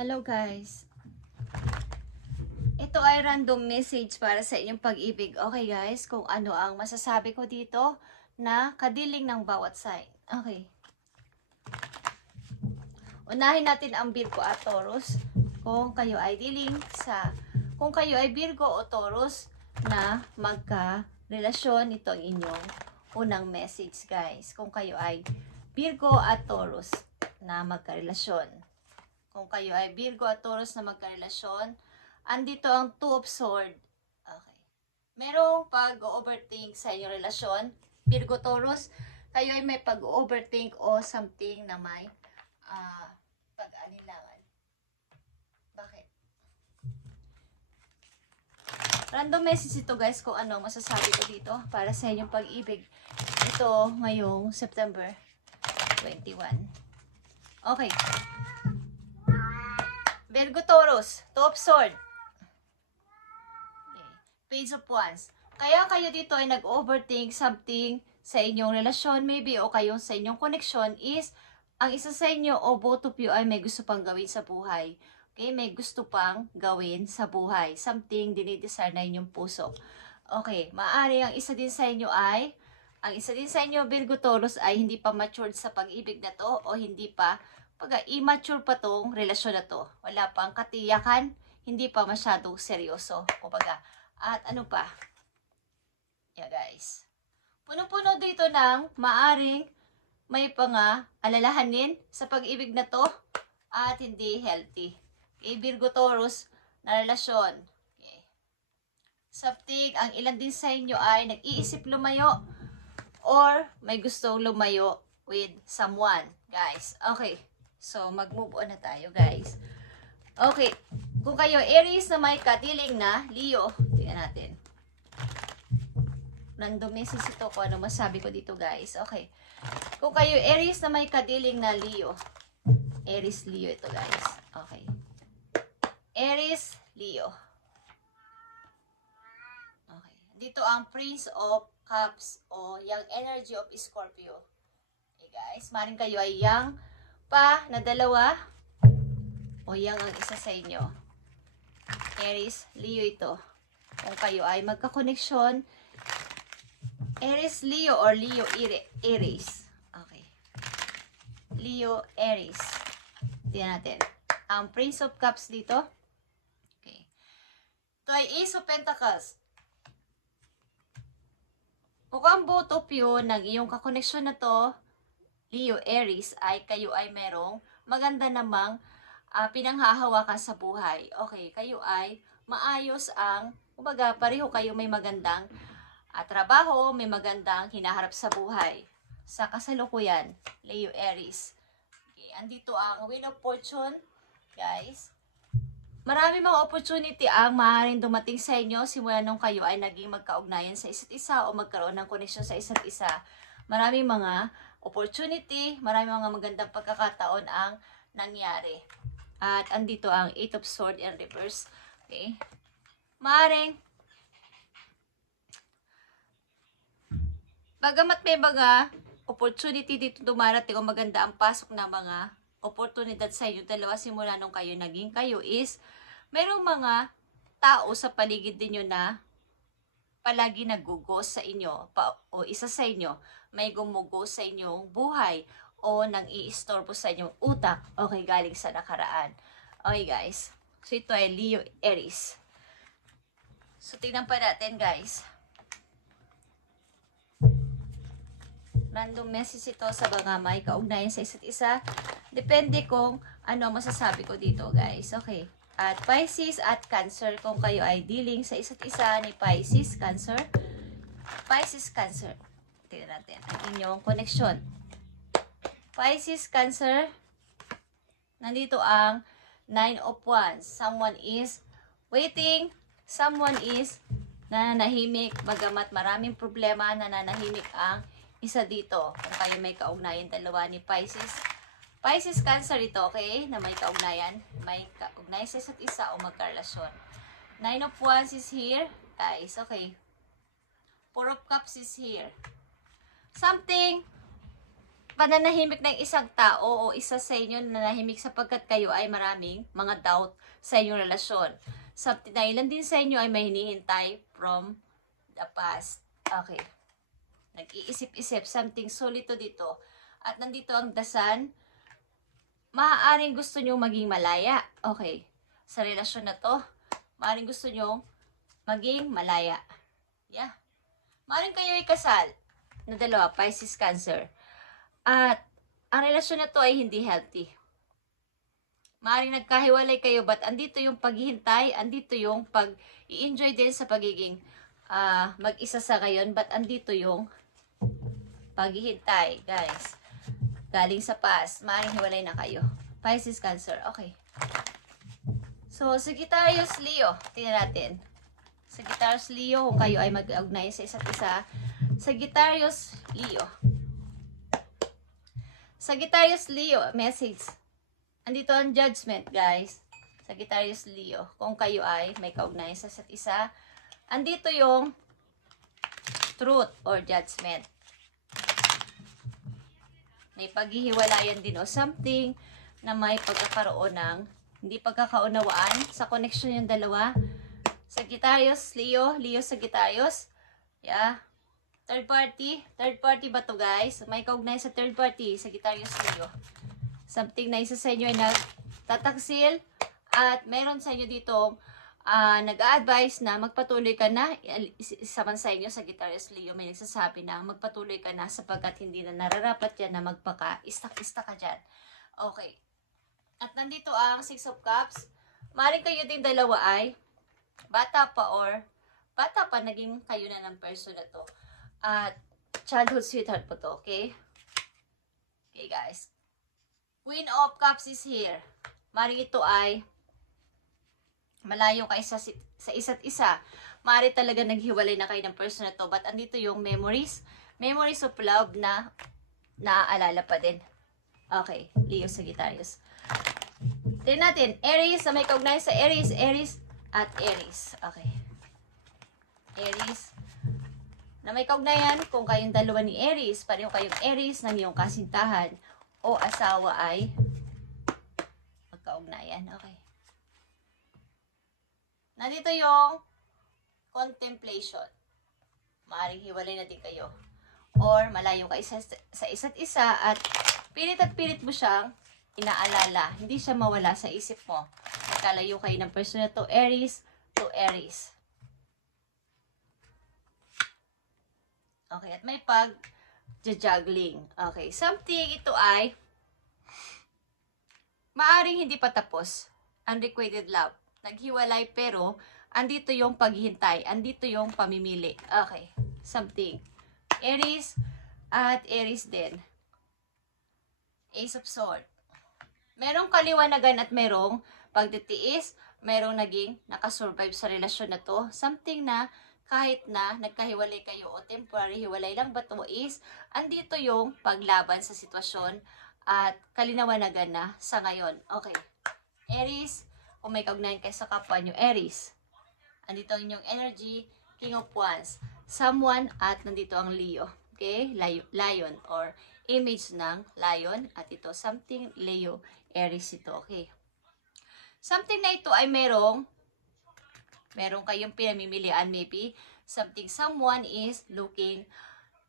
Hello guys. Ito ay random message para sa inyong pag-ibig. Okay guys, kung ano ang masasabi ko dito na kadiling ng bawat sign. Okay. Unahin natin ang Virgo at Taurus. Kung kayo ay Virgo o Taurus na magka-relasyon, ito ang inyong unang message guys. Kung kayo ay Virgo at Taurus na magka-relasyon. Kung kayo ay Virgo at Taurus na magka-relasyon, andito ang Two of Swords. Okay. Merong pag-overthink sa inyong relasyon, Virgo Taurus, kayo ay may pag-overthink o something na may pag-alinlangan. Bakit? Random message ito guys kung ano masasabi ko dito para sa inyong pag-ibig. Ito ngayong September 21. Okay. Virgo Taurus, Two of Swords. Okay. Page of Wands. Kaya kayo dito ay nag-overthink something sa inyong relasyon, maybe, o kayo sa inyong connection is, ang isa sa inyo o both of you ay may gusto pang gawin sa buhay. Okay, may gusto pang gawin sa buhay. Something dinidesire na inyong puso. Okay, maaari ang isa din sa inyo, Virgo Taurus, ay hindi pa matured sa pag-ibig na to o hindi pa immature pa tong relasyon na to. Wala pang katiyakan, hindi pa masyadong seryoso. At ano pa? Yeah guys. Puno-puno dito ng maaring may alalahanin sa pag-ibig na to at hindi healthy. Okay, Virgo Taurus na relasyon. Okay. Something, ang ilan din sa inyo ay nag-iisip lumayo or may gustong lumayo with someone. Guys, okay. So, mag-move on na tayo, guys. Okay. Kung kayo, Aries na may kadiling na Leo, tingnan natin. Random message ito kung ano masabi ko dito, guys. Okay. Kung kayo, Aries na may kadiling na Leo. Aries, Leo ito, guys. Okay. Aries, Leo. Okay. Dito ang Prince of Cups o yung energy of Scorpio. Okay, guys. Maring kayo ay yung na dalawa o yang ang isa sa inyo. Aries, Leo ito. Kung kayo ay magka-connection, Aries, Leo or Leo, Aries. Okay. Leo, Aries. Tingnan natin. Ang Prince of Cups dito. Okay. Ito ay Ace of Pentacles. Mukhang both of you, iyong kakoneksyon na to, Leo, Aries, ay kayo ay merong maganda namang pinanghahawakan sa buhay. Okay, kayo ay maayos pareho kayo may magandang trabaho, may magandang hinaharap sa buhay. Sa kasalukuyan, Leo, Aries. Okay, andito ang Wheel of Fortune, guys. Marami mga opportunity ang maaaring dumating sa inyo simula nung kayo ay naging magkaugnayan sa isa't isa o magkaroon ng koneksyon sa isa't isa. Maraming mga opportunity, maraming mga magandang pagkakataon ang nangyari. At andito ang Eight of Swords in reverse. Okay. Maaaring, bagamat may mga opportunity dito dumarating o maganda ang pasok na mga oportunidad sa inyo, dalawa simula nung kayo naging kayo is, mayroong mga tao sa paligid ninyo na palagi nag-ghost sa inyo o isa sa inyo may gumugos sa inyong buhay o nang i-istorbo sa inyong utak. Okay, galing sa nakaraan. Okay, guys. So, ito ay Leo, Aries. So, tingnan pa natin, guys. Random message ito sa mga may kaugnayan sa isa't isa. Depende kung ano masasabi ko dito, guys. Okay. At Pisces at Cancer, kung kayo ay dealing sa isa't isa ni Pisces, Cancer. Pisces, Cancer. Tingnan natin ang inyong connection. Pisces, Cancer. Nandito ang Nine of Wands. Someone is waiting. Someone is nananahimik. Bagamat maraming problema, nananahimik ang isa dito. Kung kayo may kaugnayan, dalawa ni Pisces. Pisces, Cancer ito, okay? Na may kaugnayan. May kaugnayan sa isa't isa o magkarelasyon. Nine of Wands is here. Guys, okay. Four of Cups is here. Something pananahimik ng isang tao o isa sa inyo na nanahimik sapagkat kayo ay maraming mga doubt sa inyong relasyon. Something na ilan din sa inyo ay may hinihintay from the past. Okay. Nag-iisip-isip, something solito dito. At nandito ang dasan, maaaring gusto nyo maging malaya. Okay. Sa relasyon na to, maaaring gusto nyo maging malaya. Yeah. Maaaring kayo ay kasal na dalawa, Pisces, Cancer. At ang relasyon na to ay hindi healthy. Maaaring nagkahiwalay kayo, but andito yung paghihintay, andito yung pag-i-enjoy din sa pagiging mag-isa sa ngayon, but andito yung paghihintay, guys. Galing sa past, maaaring hiwalay na kayo. Pisces, Cancer, okay. So, Sagittarius, Leo, tingnan natin. Sagittarius, Leo, kung kayo ay mag-ugnay sa isa't isa. Sagittarius, Leo. Sagittarius, Leo, message. Andito ang judgment, guys. Sagittarius, Leo, kung kayo ay may kaugnayan sa isa't isa. Andito yung truth or judgment. May paghihiwalayan din o something na may pagkakaroon ng hindi pagkakaunawaan sa connection yung dalawa. Sagittarius, Leo, Leo, Sagittarius. Yeah. Third party ba to, guys? May kaugnayan sa third party, Sagittarius, Leo. Something na isa sa inyo ay nagtataksil at meron sa inyo dito nag-a-advise na magpatuloy ka na. Isa man sa inyo, Sagittarius, Leo, may nagsasabi na magpatuloy ka na sapagkat hindi na nararapat yan na magpaka-istak-istak ka dyan. Okay. At nandito ang Six of Cups. Maring kayo din dalawa ay bata pa naging kayo na ng person na to. At childhood sweetheart po to, okay? Okay, guys. Queen of Cups is here. Maring ito ay malayo kayo sa isa't isa. Mari talaga naghiwalay na kayo ng person na to. But andito yung memories. Memories of love na naaalala pa din. Okay, Leo, Sagittarius. Tignan natin. Aries, na may kaugnayan sa Aries. Aries at Aries. Okay. Aries. Na may kaugnayan kung kayong dalawa ni Aries. Pareho kayong Aries ng iyong kasintahan o asawa ay magkaugnayan. Okay. Nandito yung contemplation. Maaaring hiwalay na din kayo. Or malayo kayo sa isa't isa at pilit mo siyang inaalala. Hindi siya mawala sa isip mo. Nagkalayo kayo ng person na to Aries to Aries. Okay, at may pag-juggling. Okay, something ito ay maaring hindi pa tapos. Unrequited love. Naghiwalay pero andito yung paghihintay. Andito yung pamimili. Okay, something. Aries at Aries din. Ace of Swords. Merong kaliwanagan at merong pagtitiis. Merong naging nakasurvive sa relasyon na to. Something na kahit na nagkahiwalay kayo o temporary hiwalay lang ba to is andito yung paglaban sa sitwasyon at kalinawanagan na sa ngayon. Okay. Aries, kung may kaugnayan kayo sa kapwa nyo, Aries. Andito ang inyong energy, King of Wands. Someone at nandito ang Leo. Okay? Lion or image ng lion. At ito, something Leo, Aries ito. Okay. Something na ito ay merong kayong pinamimilian maybe. Someone is looking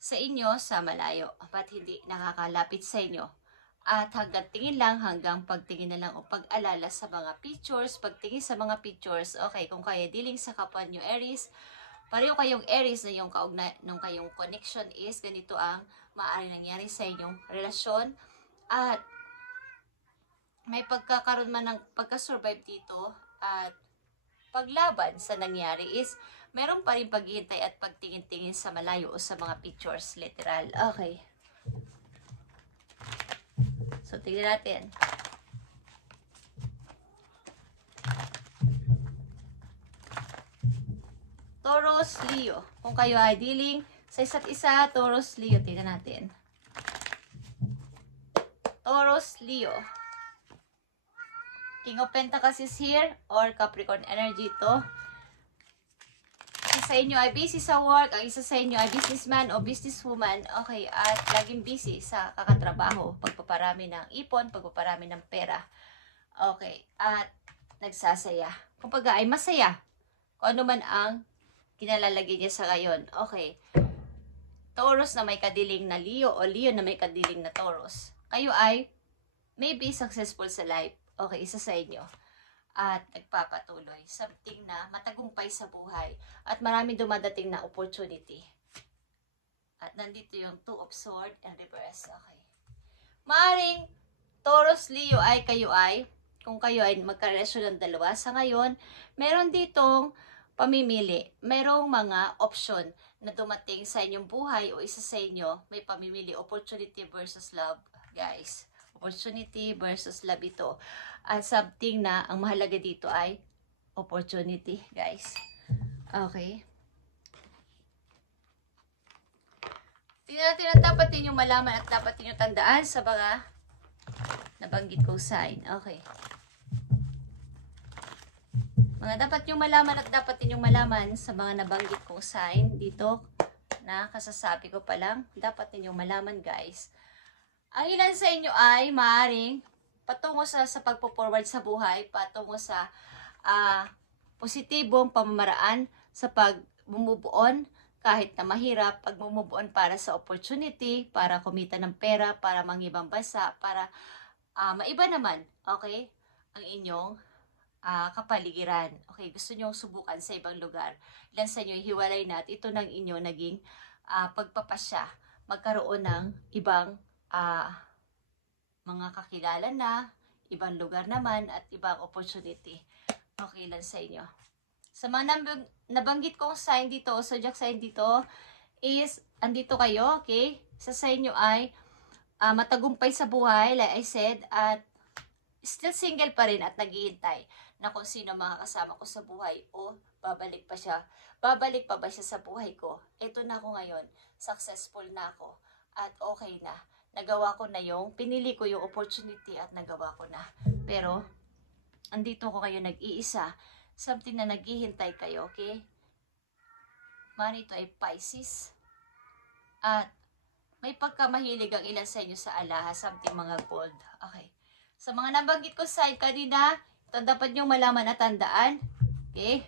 sa inyo sa malayo. But hindi nakakalapit sa inyo. At hanggang tingin lang, hanggang pagtingin na lang o pag-alala sa mga pictures, pagtingin sa mga pictures, okay, kung kaya dealing sa kapwa nyo Aries, pareho kayong Aries na yung nung kayong connection is, ganito ang maaari nangyari sa inyong relasyon. At may pagkakaroon man ng pagka-survive dito at paglaban sa nangyari is, meron pa rin paghihintay at pagtingin-tingin sa malayo o sa mga pictures, literal. Okay. So, tingnan natin. Taurus, Leo. Kung kayo ay dealing sa isa't isa, Taurus, Leo. Tingnan natin. Taurus, Leo. King of Pentacles is here or Capricorn energy to. isa sa inyo ay busy sa work, ang isa sa inyo ay businessman o businesswoman, okay, at laging busy sa kakatrabaho, pagpaparami ng ipon, pagpaparami ng pera, okay, at nagsasaya. Kumbaga ay masaya, kung ano man ang kinalalagay niya sa ngayon, okay. Taurus na may kadiling na Leo o Leo na may kadiling na Taurus, kayo ay maybe successful sa life, okay, isa sa inyo. At nagpapatuloy, something na matagumpay sa buhay at marami dumadating na opportunity. At nandito yung Two of Swords and Reverse, okay. Maaring Taurus, Leo ay kayo ay, kung kayo ay magkarelasyon ng dalawa, sa ngayon, meron ditong pamimili, merong mga option na dumating sa inyong buhay o isa sa inyo, may pamimili, opportunity versus love, guys. Opportunity versus love ito. At something na ang mahalaga dito ay opportunity, guys. Okay. Tingnan natin ang dapat ninyong malaman at dapat ninyong tandaan sa mga nabanggit kong sign. Okay. Mga dapat ninyong malaman at dapat ninyong malaman sa mga nabanggit kong sign dito na kasasabi ko pa lang, dapat ninyong malaman, guys. Ang ilan sa inyo ay maaaring patungo sa pagpo-forward sa buhay, patungo sa positibong pamamaraan sa pag-move-on kahit na mahirap, pag-move-on para sa opportunity, para kumita ng pera, para mangibang bansa, para maiba naman, okay, ang inyong kapaligiran. Okay, gusto nyo subukan sa ibang lugar. Ilan sa inyo hiwalay na at ito ng inyo naging pagpapasya, magkaroon ng ibang mga kakilala na, ibang lugar naman, at ibang opportunity. Okay lang sa inyo. Sa mga nabanggit kong sign dito, zodiac sign dito, is, andito kayo, okay? Sa inyo ay matagumpay sa buhay, like I said, at still single pa rin at naghihintay na kung sino makakasama ko sa buhay o babalik pa ba siya sa buhay ko. Ito na ako ngayon, successful na ako at okay na. Nagawa ko na pinili ko yung opportunity at nagawa ko na. Pero, andito ko kayo nag-iisa. Something na naghihintay kayo, okay? Manito ay Pisces. At may pagkamahilig ang ilan sa inyo sa alahas, something mga gold. Okay. Sa mga nabanggit ko sa kanina, ito dapat nyo malaman at tandaan. Okay?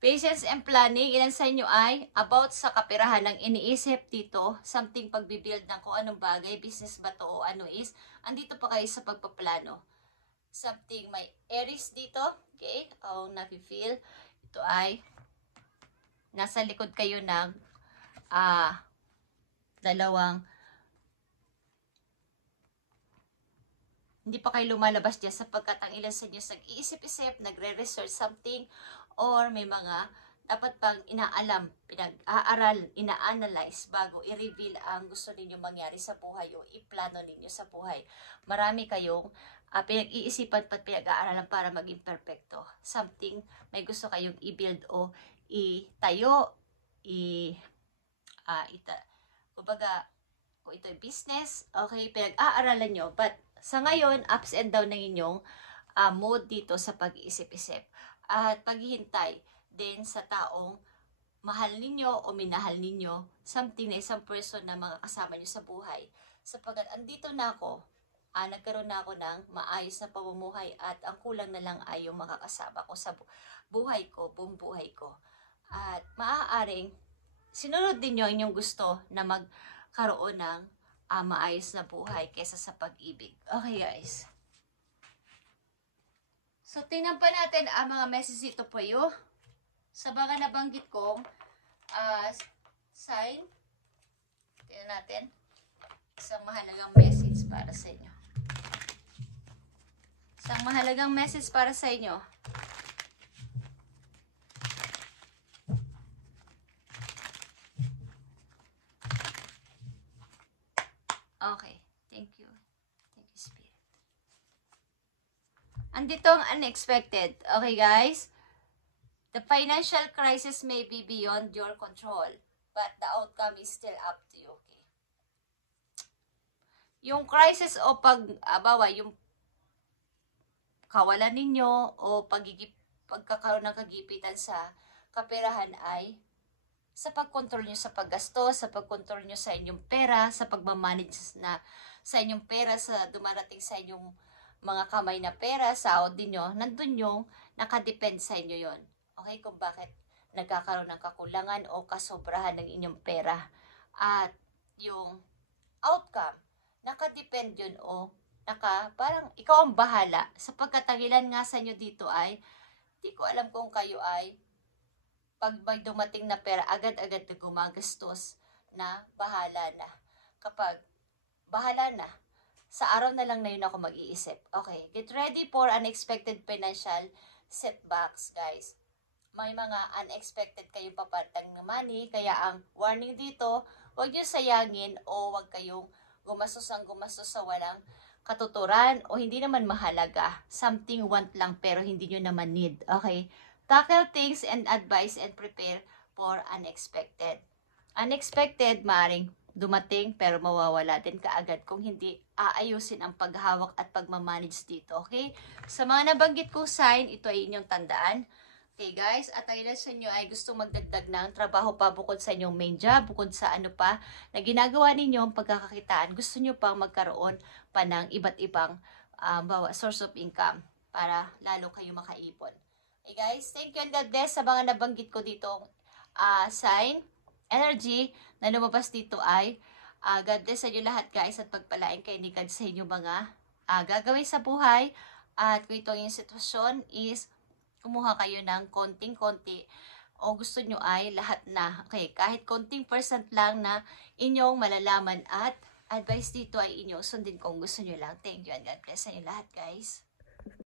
Patience and planning, ilan sa inyo ay about sa kapirahan ng iniisip dito, something pagbibuild ng kung anong bagay, business ba to o ano is, andito pa kayo sa pagpaplano. Something may Aries dito, okay, o nafe-feel, ito ay nasa likod kayo ng dalawang, hindi pa kayo lumalabas dyan sapagkat ang ilan sa inyo nag-iisip-isip, nagre-research something, or may mga dapat pang inaalam, pinag-aaral, ina-analyze bago i-reveal ang gusto ninyo mangyari sa buhay o i-plano ninyo sa buhay. Marami kayong pinag-iisipan at pinag-aaralan para maging perfecto. Something may gusto kayong i-build o itayo, kumbaga, kung ito ay business, okay, pinag-aaralan nyo. But sa ngayon, ups and down ng inyong mood dito sa pag-iisip-isip. At paghihintay din sa taong mahal ninyo o minahal ninyo, something na isang person na makakasama nyo sa buhay. Sapagkat andito na ako, nagkaroon na ako ng maayos na pamumuhay at ang kulang na lang ay yung makakasama ko sa buhay ko, buong buhay ko. At maaaring sinunod din nyo inyong gusto na magkaroon ng maayos na buhay kesa sa pag-ibig. Okay guys. So, tingnan pa natin ang mga message ito po yun. Sa mga nabanggit kong sign. Tingnan natin. Isang mahalagang message para sa inyo. Isang mahalagang message para sa inyo. Okay. Thank you. Thank you, Spirit. Andito ang unexpected. Okay, guys? The financial crisis may be beyond your control, but the outcome is still up to you. Okay? Yung crisis o yung kawalan ninyo o pagkakaroon ng kagipitan sa kaperahan ay sa pagkontrol nyo sa paggastos, sa pagkontrol nyo sa inyong pera, sa pagmamanage na sa inyong pera, sa dumarating sa inyong mga kamay na pera, sahod din nyo, nandun yung nakadepend sa inyo yon. Okay, kung bakit nagkakaroon ng kakulangan o kasobrahan ng inyong pera. At yung outcome, nakadepend yun o parang ikaw ang bahala. Sapagkat ang ilan nga sa inyo dito ay, di ko alam kung kayo ay pag may dumating na pera, agad-agad na gumagastos na bahala na. Kapag bahala na, sa araw na lang na yun ako mag-iisip. Okay, get ready for unexpected financial setbacks, guys. May mga unexpected kayong papatang na money, kaya ang warning dito, huwag nyo sayangin o huwag kayong gumastos sa walang katuturan o hindi naman mahalaga. Something want lang pero hindi nyo naman need. Okay? Tackle things and advise and prepare for unexpected. Unexpected, maaaring dumating pero mawawala din kaagad kung hindi aayusin ang paghawak at pagmamanage dito. Okay? Sa mga nabanggit kong sign, ito ay inyong tandaan. Okay guys, at ang ilan sa inyo ay gustong magdagdag ng trabaho pa bukod sa inyong main job, bukod sa ano pa na ginagawa ninyo ang pagkakakitaan, gusto nyo pang magkaroon pa ng iba't ibang source of income para lalo kayo makaipon. Okay guys, thank you and God bless sa mga nabanggit ko dito sign, energy na lumabas dito ay God bless sa inyo lahat guys at pagpalain kayo ni God sa inyong mga gagawin sa buhay. At kung ito yung sitwasyon is kumuha kayo ng konting-konti o gusto nyo ay lahat na. Okay, kahit konting percent lang na inyong malalaman at advice dito ay inyong sundin kung gusto nyo lang. Thank you and God bless sa inyo lahat guys.